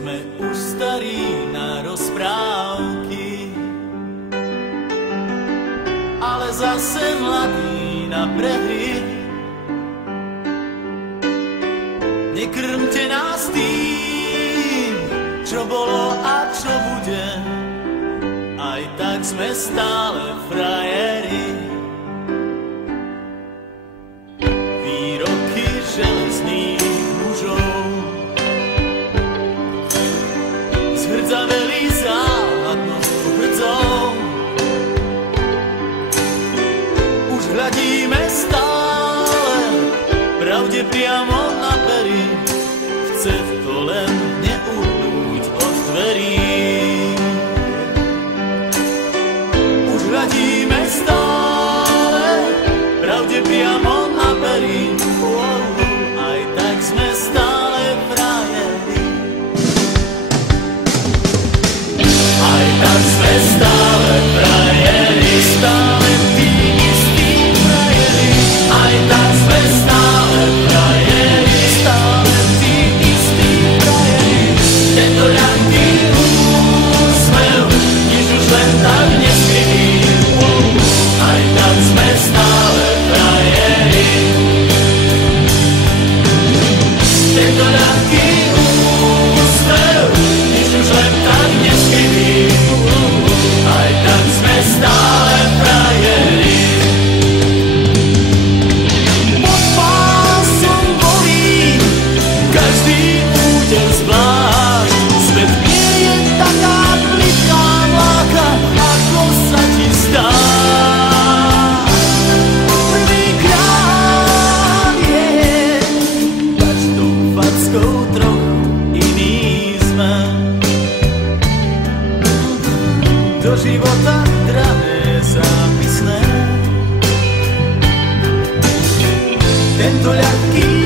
Sme už starí na rozprávky, ale zase mladí na prehry. Nekrmte nás tým, čo bolo a čo bude, aj tak sme stále frajeri. Výroky železných mužov zhrdzaveli záhadnou hrdzou. Už hľadíme stále pravde priamo na pery, chce to len neuhnúť od dverí. Už hľadíme stále pravde priamo na pery, aj tak sme stále frajeri. Aj tak sme stále frajeri, stále tí istí frajeri. Aj tak sme stále frajeri, stále tí istí frajeri. Tento ľahký úsmev, nič už len tak neskrytý. Aj tak sme stále frajeri. Tento ľahký úsmev, nič už len tak neskrytý. Aj tak sme stále frajeri. Pod pásom bolí každý úder zvlášť. Svet nie je taká plitká mláka, ako sa ti zdá. Prvýkrát je každou fackou trochu iný sme. Do života drahé zápisné. Tento ľahký